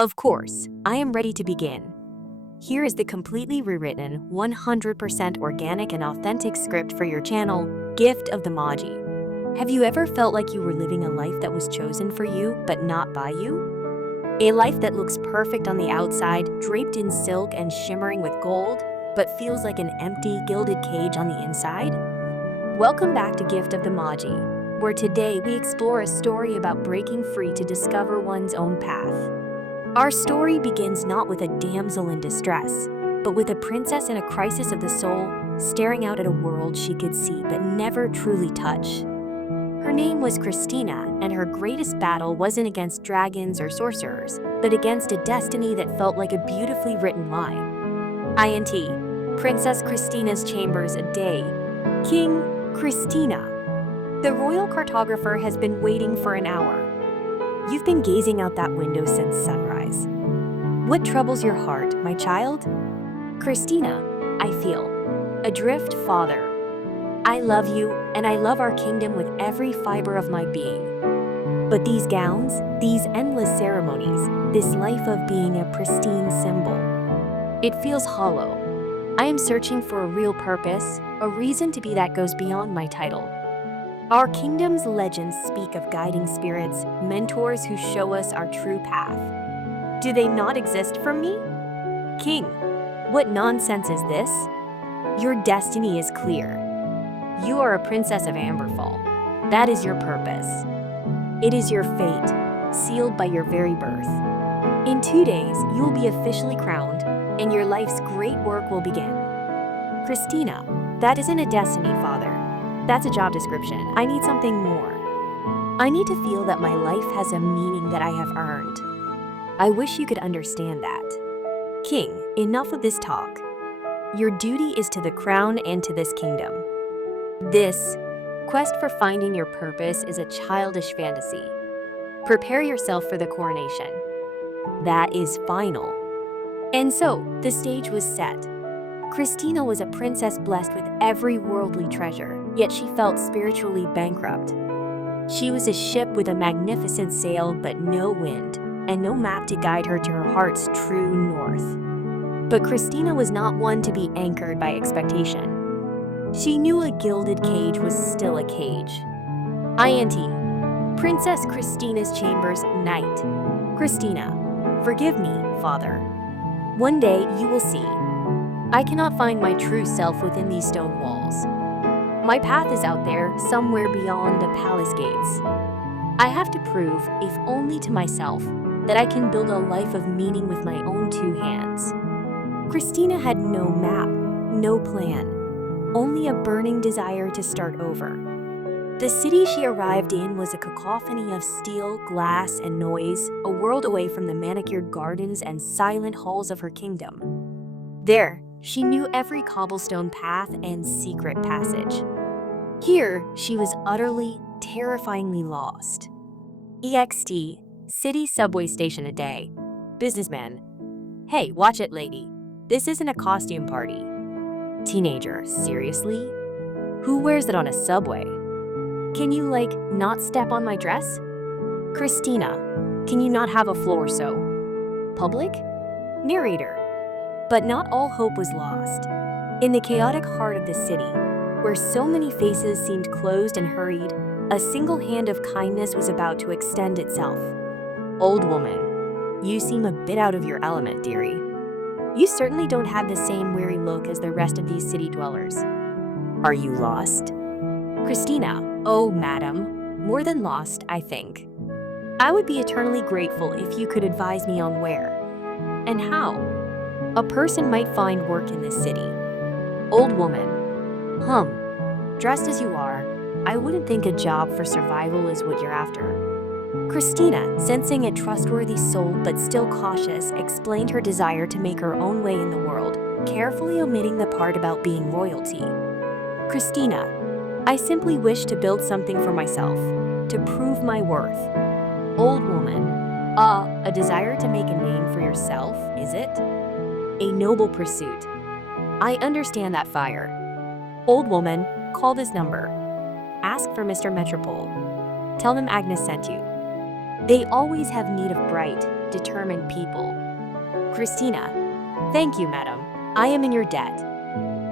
Of course, I am ready to begin. Here is the completely rewritten, 100% organic and authentic script for your channel, Gift of the Magi. Have you ever felt like you were living a life that was chosen for you, but not by you? A life that looks perfect on the outside, draped in silk and shimmering with gold, but feels like an empty, gilded cage on the inside? Welcome back to Gift of the Magi, where today we explore a story about breaking free to discover one's own path. Our story begins not with a damsel in distress, but with a princess in a crisis of the soul, staring out at a world she could see but never truly touch. Her name was Christina, and her greatest battle wasn't against dragons or sorcerers, but against a destiny that felt like a beautifully written lie. Princess Christina's Chambers a day. King Christina. The royal cartographer has been waiting for an hour. You've been gazing out that window since sunrise. What troubles your heart, my child? Christina, I feel. Adrift, father. I love you, and I love our kingdom with every fiber of my being. But these gowns, these endless ceremonies, this life of being a pristine symbol, it feels hollow. I am searching for a real purpose, a reason to be that goes beyond my title. Our kingdom's legends speak of guiding spirits, mentors who show us our true path. Do they not exist for me? King, what nonsense is this? Your destiny is clear. You are a princess of Amberfall. That is your purpose. It is your fate, sealed by your very birth. In 2 days, you will be officially crowned, and your life's great work will begin. Christina, that isn't a destiny, father. That's a job description. I need something more. I need to feel that my life has a meaning that I have earned. I wish you could understand that. King, enough of this talk. Your duty is to the crown and to this kingdom. This quest for finding your purpose is a childish fantasy. Prepare yourself for the coronation. That is final. And so, the stage was set. Christina was a princess blessed with every worldly treasure, yet she felt spiritually bankrupt. She was a ship with a magnificent sail but no wind, and no map to guide her to her heart's true north. But Christina was not one to be anchored by expectation. She knew a gilded cage was still a cage. Princess Christina's Chambers, Night. Christina, forgive me, father. One day you will see. I cannot find my true self within these stone walls. My path is out there, somewhere beyond the palace gates. I have to prove, if only to myself, that I can build a life of meaning with my own 2 hands. Christina had no map, no plan, only a burning desire to start over. The city she arrived in was a cacophony of steel, glass, and noise, a world away from the manicured gardens and silent halls of her kingdom. There, she knew every cobblestone path and secret passage. Here, she was utterly, terrifyingly lost. City subway station a day. Businessman. Hey, watch it, lady. This isn't a costume party. Teenager, seriously? Who wears it on a subway? Can you, not step on my dress? Christina, can you not have a floor so? Public? Narrator. But not all hope was lost. In the chaotic heart of the city, where so many faces seemed closed and hurried, a single hand of kindness was about to extend itself. Old woman, you seem a bit out of your element, dearie. You certainly don't have the same weary look as the rest of these city dwellers. Are you lost? Christina, oh, madam, more than lost, I think. I would be eternally grateful if you could advise me on where and how a person might find work in this city. Old woman, dressed as you are, I wouldn't think a job for survival is what you're after. Christina, sensing a trustworthy soul but still cautious, explained her desire to make her own way in the world, carefully omitting the part about being royalty. Christina, I simply wish to build something for myself, to prove my worth. Old woman, a desire to make a name for yourself, is it? A noble pursuit. I understand that fire. Old woman, call this number. Ask for Mr. Metropole. Tell them Agnes sent you. They always have need of bright, determined people. Christina, thank you, madam. I am in your debt.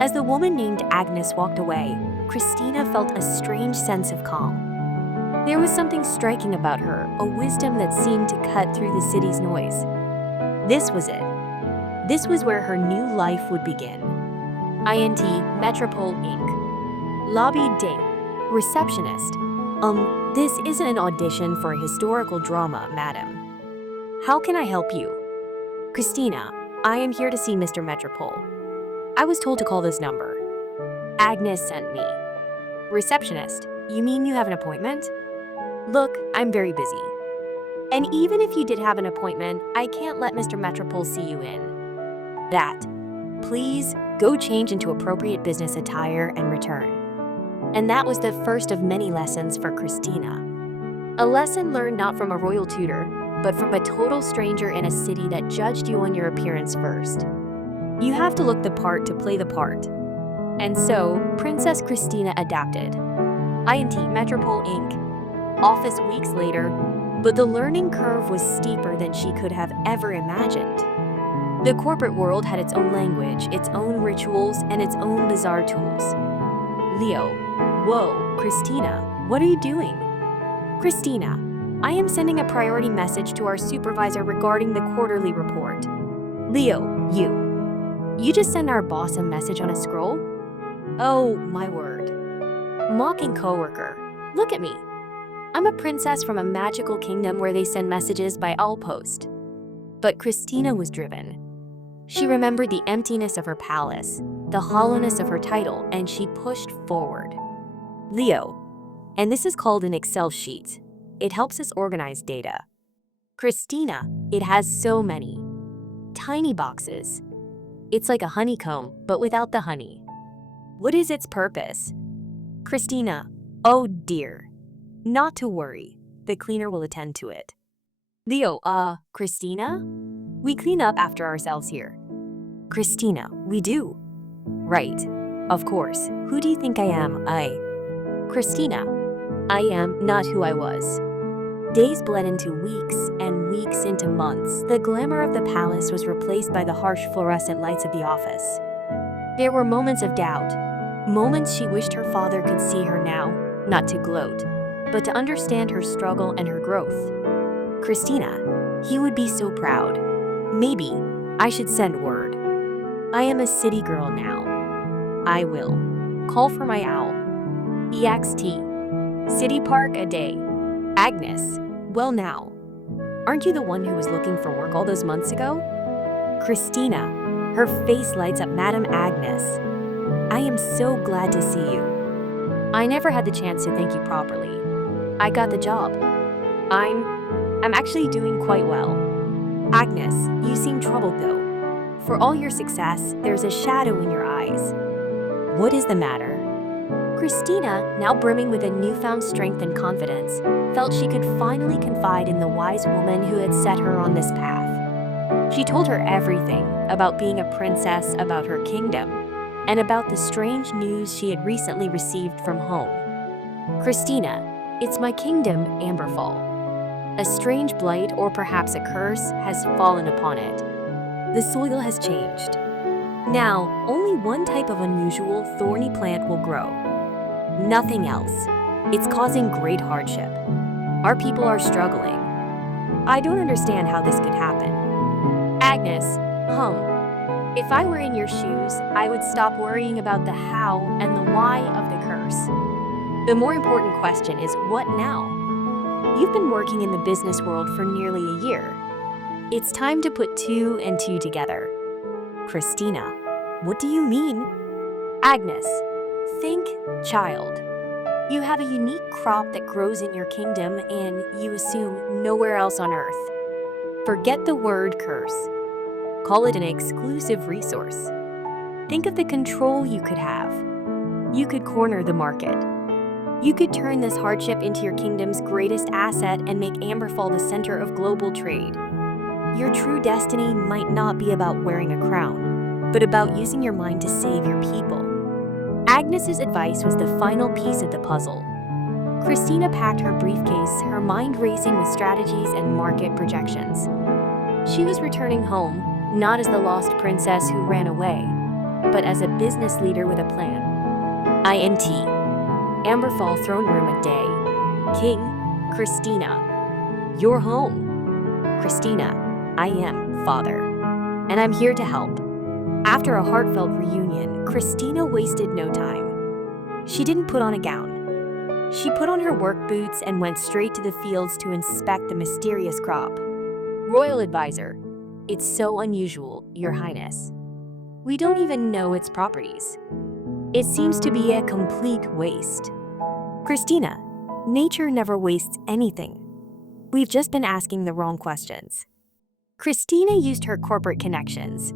As the woman named Agnes walked away, Christina felt a strange sense of calm. There was something striking about her, a wisdom that seemed to cut through the city's noise. This was it. This was where her new life would begin. INT Metropole Inc. Lobby Date. Receptionist. This isn't an audition for a historical drama, madam. How can I help you? Christina, I am here to see Mr. Metropole. I was told to call this number. Agnes sent me. Receptionist, you mean you have an appointment? Look, I'm very busy. And even if you did have an appointment, I can't let Mr. Metropole see you in. Please go change into appropriate business attire and return. And that was the first of many lessons for Christina. A lesson learned not from a royal tutor, but from a total stranger in a city that judged you on your appearance first. You have to look the part to play the part. And so, Princess Christina adapted. INT Metropole Inc. Office weeks later, but the learning curve was steeper than she could have ever imagined. The corporate world had its own language, its own rituals, and its own bizarre tools. Leo, whoa, Christina, what are you doing? Christina, I am sending a priority message to our supervisor regarding the quarterly report. Leo, you just send our boss a message on a scroll? Oh, my word. Mocking coworker, look at me. I'm a princess from a magical kingdom where they send messages by all post. But Christina was driven. She remembered the emptiness of her palace, the hollowness of her title, and she pushed forward. Leo, and this is called an Excel sheet. It helps us organize data. Christina, it has so many. Tiny boxes. It's like a honeycomb, but without the honey. What is its purpose? Christina, oh dear. Not to worry, the cleaner will attend to it. Leo, Christina? We clean up after ourselves here. Christina, we do. Right, of course. Who do you think I am? Christina, I am not who I was. Days bled into weeks and weeks into months. The glamour of the palace was replaced by the harsh fluorescent lights of the office. There were moments of doubt, moments she wished her father could see her now, not to gloat, but to understand her struggle and her growth. Christina, he would be so proud. Maybe I should send word. I am a city girl now. I will. Call for my owl. EXT. City Park a day. Agnes, well now. Aren't you the one who was looking for work all those months ago? Christina, her face lights up. Madam Agnes. I am so glad to see you. I never had the chance to thank you properly. I got the job. I'm actually doing quite well. Agnes, you seem troubled though. For all your success, there's a shadow in your eyes. What is the matter? Christina, now brimming with a newfound strength and confidence, felt she could finally confide in the wise woman who had set her on this path. She told her everything about being a princess, about her kingdom, and about the strange news she had recently received from home. Christina, it's my kingdom, Amberfall. A strange blight, or perhaps a curse, has fallen upon it. The soil has changed. Now, only one type of unusual, thorny plant will grow. Nothing else. It's causing great hardship. Our people are struggling. I don't understand how this could happen. Agnes, if I were in your shoes, I would stop worrying about the how and the why of the curse. The more important question is, what now? You've been working in the business world for nearly a year. It's time to put 2 and 2 together. Christina, what do you mean? Agnes, think, child. You have a unique crop that grows in your kingdom and, you assume, nowhere else on earth. Forget the word curse. Call it an exclusive resource. Think of the control you could have. You could corner the market. You could turn this hardship into your kingdom's greatest asset and make Amberfall the center of global trade. Your true destiny might not be about wearing a crown, but about using your mind to save your people. Agnes's advice was the final piece of the puzzle. Christina packed her briefcase, her mind racing with strategies and market projections. She was returning home, not as the lost princess who ran away, but as a business leader with a plan. INT. Amberfall Throne Room a day. King, Christina. You're home. Christina, I am, Father. And I'm here to help. After a heartfelt reunion, Christina wasted no time. She didn't put on a gown. She put on her work boots and went straight to the fields to inspect the mysterious crop. Royal Advisor, it's so unusual, Your Highness. We don't even know its properties. It seems to be a complete waste. Christina, nature never wastes anything. We've just been asking the wrong questions. Christina used her corporate connections.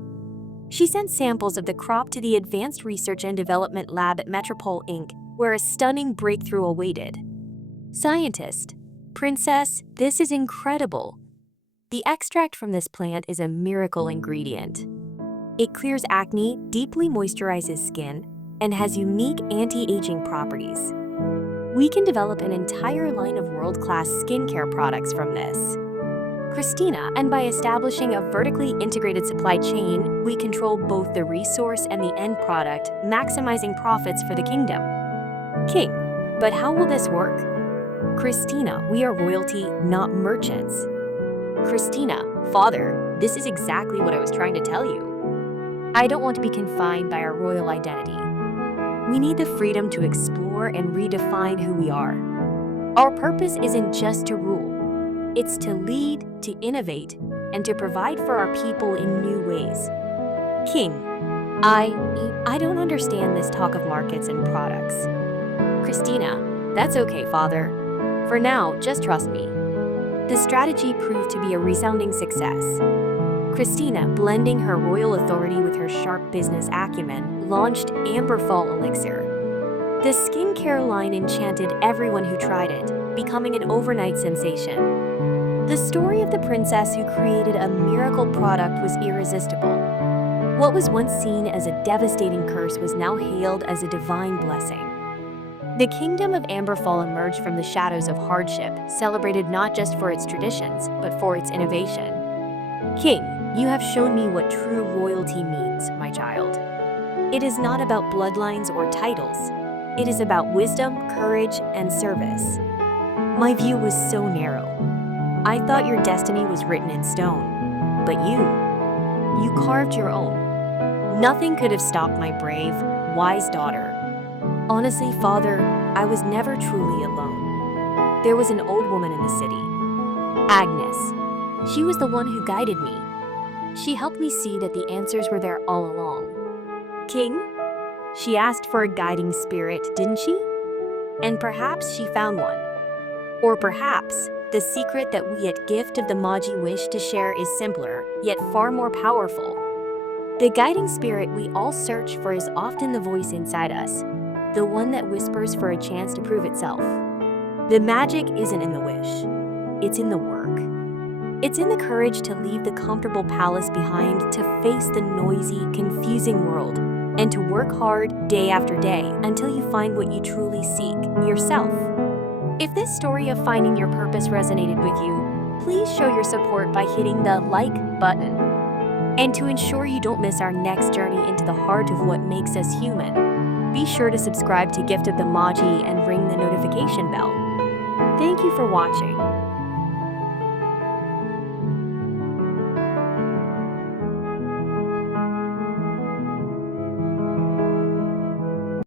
She sent samples of the crop to the Advanced Research and Development Lab at Metropole Inc., where a stunning breakthrough awaited. Scientist, Princess, this is incredible. The extract from this plant is a miracle ingredient. It clears acne, deeply moisturizes skin, and has unique anti-aging properties. We can develop an entire line of world-class skincare products from this. Christina, and by establishing a vertically integrated supply chain, we control both the resource and the end product, maximizing profits for the kingdom. King, but how will this work? Christina, we are royalty, not merchants. Christina, Father, this is exactly what I was trying to tell you. I don't want to be confined by our royal identity. We need the freedom to explore and redefine who we are. Our purpose isn't just to rule. It's to lead, to innovate, and to provide for our people in new ways. King, I don't understand this talk of markets and products. Christina, that's okay, Father. For now, just trust me. The strategy proved to be a resounding success. Christina, blending her royal authority with her sharp business acumen, launched Amberfall Elixir. The skincare line enchanted everyone who tried it, becoming an overnight sensation. The story of the princess who created a miracle product was irresistible. What was once seen as a devastating curse was now hailed as a divine blessing. The kingdom of Amberfall emerged from the shadows of hardship, celebrated not just for its traditions, but for its innovation. King, you have shown me what true royalty means, my child. It is not about bloodlines or titles. It is about wisdom, courage, and service. My view was so narrow. I thought your destiny was written in stone, but you carved your own. Nothing could have stopped my brave, wise daughter. Honestly, Father, I was never truly alone. There was an old woman in the city, Agnes. She was the one who guided me. She helped me see that the answers were there all along. King, she asked for a guiding spirit, didn't she? And perhaps she found one. Or perhaps the secret that we at Gift of the Magi wish to share is simpler, yet far more powerful. The guiding spirit we all search for is often the voice inside us, the one that whispers for a chance to prove itself. The magic isn't in the wish, it's in the work. It's in the courage to leave the comfortable palace behind, to face the noisy, confusing world, and to work hard day after day until you find what you truly seek, yourself. If this story of finding your purpose resonated with you, please show your support by hitting the like button. And to ensure you don't miss our next journey into the heart of what makes us human, be sure to subscribe to Gift of the Magi and ring the notification bell. Thank you for watching.